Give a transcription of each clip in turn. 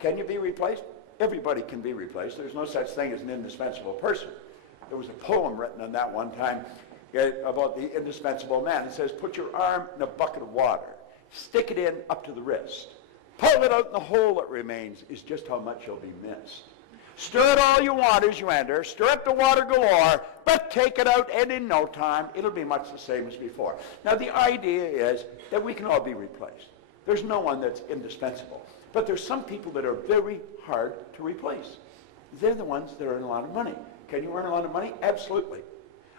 Can you be replaced? Everybody can be replaced. There's no such thing as an indispensable person. There was a poem written on that one time about the indispensable man. It says, put your arm in a bucket of water, stick it in up to the wrist, pull it out in the hole that remains is just how much you'll be missed. Stir it all you want as you enter, stir up the water galore, but take it out and in no time it'll be much the same as before. Now the idea is that we can all be replaced. There's no one that's indispensable. But there's some people that are very hard to replace. They're the ones that earn a lot of money. Can you earn a lot of money? Absolutely.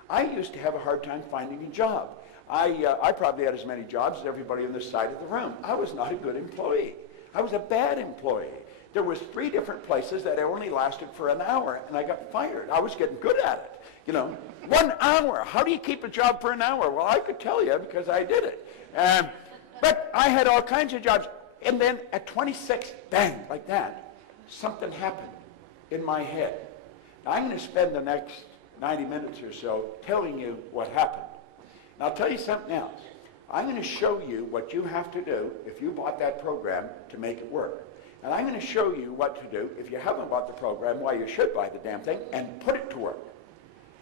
I used to have a hard time finding a job. I probably had as many jobs as everybody on this side of the room. I was not a good employee. I was a bad employee. There was 3 different places that only lasted for an hour, and I got fired. I was getting good at it. You know, 1 hour. How do you keep a job for an hour? Well, I could tell you because I did it. But I had all kinds of jobs. And then at 26, bang, like that, something happened in my head. Now, I'm going to spend the next 90 minutes or so telling you what happened. And I'll tell you something else. I'm going to show you what you have to do if you bought that program to make it work. And I'm going to show you what to do if you haven't bought the program, why you should buy the damn thing, and put it to work.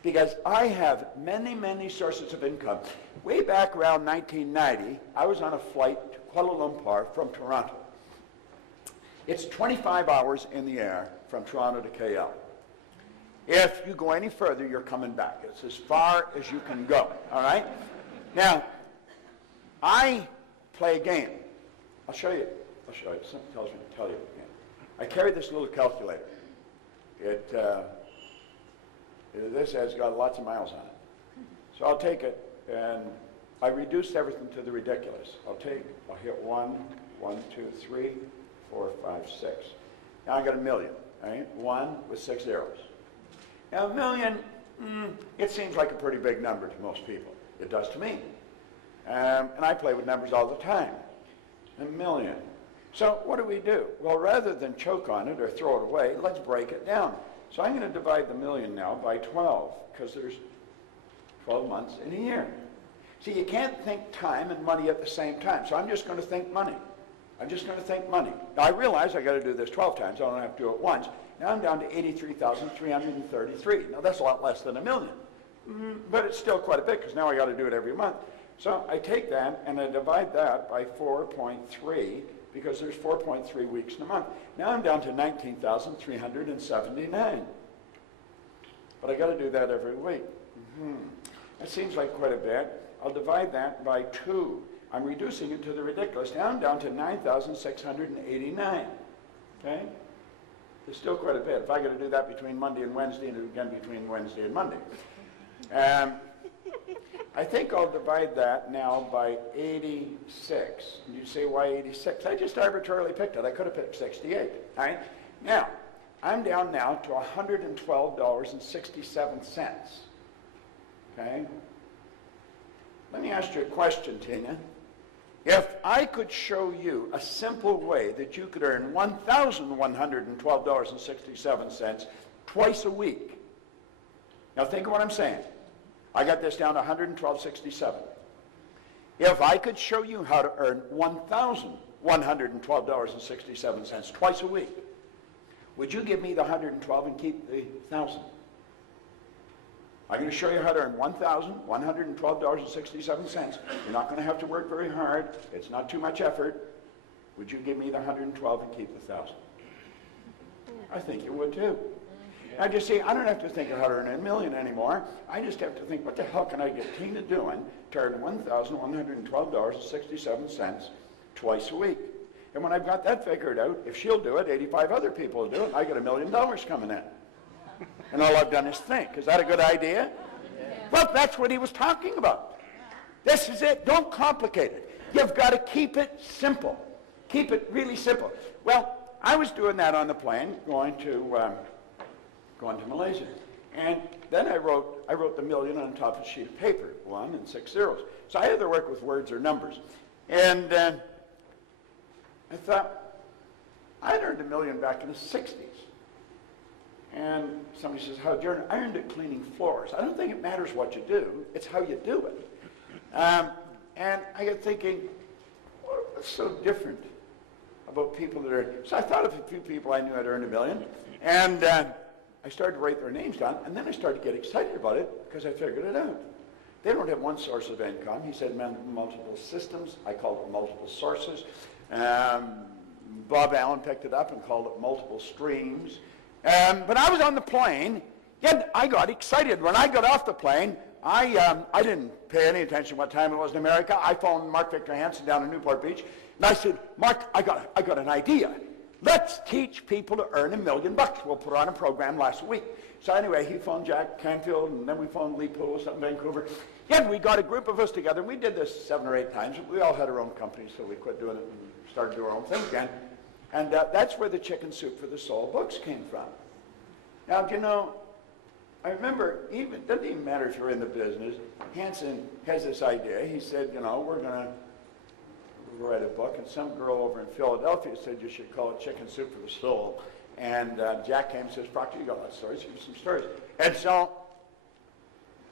Because I have many, many sources of income. Way back around 1990, I was on a flight to Kuala Lumpur from Toronto. It's 25 hours in the air from Toronto to KL. If you go any further, you're coming back. It's as far as you can go, all right? Now, I play a game. I'll show you. Something tells me to tell you again. I carry this little calculator. This has got lots of miles on it. So I'll take it, and I reduced everything to the ridiculous. I'll hit 1, 2, 3, 4, 5, 6. Now I got a million, right? 1 with 6 zeros. Now a million, it seems like a pretty big number to most people. It does to me. And I play with numbers all the time. A million. So what do? Well, rather than choke on it or throw it away, let's break it down. So I'm going to divide the million now by 12, because there's 12 months in a year. See, you can't think time and money at the same time, so I'm just going to think money. I'm just going to think money. Now, I realize I got to do this 12 times. I don't have to do it once. Now I'm down to 83,333. Now, that's a lot less than a million, but it's still quite a bit, because now I got to do it every month. So I take that, and I divide that by 4.3, because there's 4.3 weeks in a month. Now I'm down to 19,379. But I got to do that every week. That seems like quite a bit. I'll divide that by 2. I'm reducing it to the ridiculous. Now I'm down to 9,689. Okay? There's still quite a bit. If I got to do that between Monday and Wednesday, and again between Wednesday and Monday. I think I'll divide that now by 86. And you say, why 86? I just arbitrarily picked it. I could have picked 68. All right? Now, I'm down now to $112.67. Okay? Let me ask you a question, Tina. If I could show you a simple way that you could earn $1,112.67 twice a week. Now think of what I'm saying. I got this down to $112.67. If I could show you how to earn $1,112.67 twice a week, would you give me the 112 and keep the 1,000? I'm going to show you how to earn $1,112.67. You're not going to have to work very hard. It's not too much effort. Would you give me the 112 and keep the 1,000? I think you would too. Now, you see, I don't have to think of how to earn $1 million anymore. I just have to think, what the hell can I get Tina doing to earn $1,112.67 twice a week? And when I've got that figured out, if she'll do it, 85 other people will do it, and I get $1 million coming in. And all I've done is think. Is that a good idea? Yeah. Well, that's what he was talking about. This is it. Don't complicate it. You've got to keep it simple. Keep it really simple. Well, I was doing that on the plane, going to Malaysia. And then I wrote the million on top of a sheet of paper, 1 and 6 zeros. So I either work with words or numbers. And I thought, I'd earned $1 million back in the 60s. And somebody says, how'd you earn it? I earned it cleaning floors. I don't think it matters what you do, it's how you do it. And I got thinking, what's so different about people that are, so I thought of a few people I knew had earned $1 million, and I started to write their names down, and then I started to get excited about it because I figured it out. They don't have one source of income. He said multiple systems. I called it multiple sources. Bob Allen picked it up and called it multiple streams. But I was on the plane, and I got excited. When I got off the plane, I didn't pay any attention what time it was in America. I phoned Mark Victor Hansen down in Newport Beach, and I said, Mark, I got an idea. Let's teach people to earn $1 million. We'll put on a program last week. So anyway, he phoned Jack Canfield, and then we phoned Lee Poulos up in Vancouver. Yeah, we got a group of us together, and we did this 7 or 8 times. We all had our own companies, so we quit doing it and started doing our own thing again. And that's where the Chicken Soup for the Soul books came from. Now, you know, I remember, it doesn't even matter if you're in the business, Hansen has this idea. He said, you know, we're going to write a book, and some girl over in Philadelphia said you should call it Chicken Soup for the Soul. And Jack came and says, Proctor, you got a lot of stories, give me some stories. And so,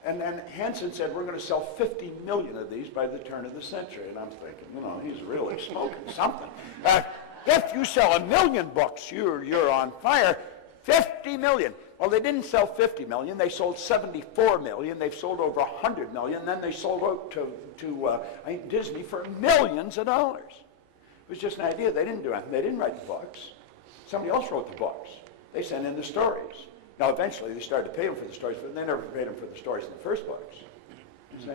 and then Hansen said, we're going to sell 50 million of these by the turn of the century. And I'm thinking, you know, he's really smoking something. If you sell 1 million books, you're on fire. 50 million. Well, they didn't sell 50 million. They sold 74 million. They've sold over 100 million. Then they sold out to Disney for millions of dollars. It was just an idea. They didn't do anything. They didn't write the books. Somebody else wrote the books. They sent in the stories. Now, eventually, they started to pay them for the stories, but they never paid them for the stories in the first books. See?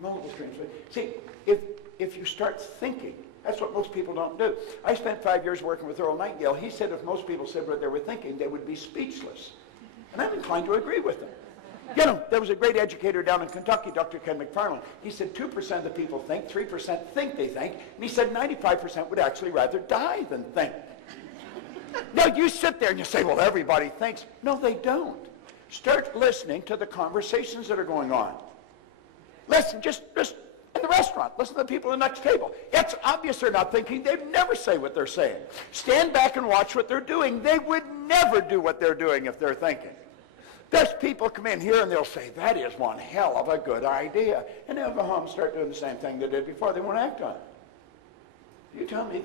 Multiple streams. See, if you start thinking, that's what most people don't do. I spent 5 years working with Earl Nightingale. He said if most people said what they were thinking, they would be speechless. And I'm inclined to agree with him. You know, there was a great educator down in Kentucky, Dr. Ken McFarland. He said 2% of the people think, 3% think they think, and he said 95% would actually rather die than think. Now, you sit there and you say, well, everybody thinks. No, they don't. Start listening to the conversations that are going on. Listen, just in the restaurant, listen to the people at the next table. It's obvious they're not thinking. They'd never say what they're saying. Stand back and watch what they're doing. They would never do what they're doing if they're thinking. There's people come in here and they'll say, that is one hell of a good idea. And they'll go home and start doing the same thing they did before. They won't act on it. You tell me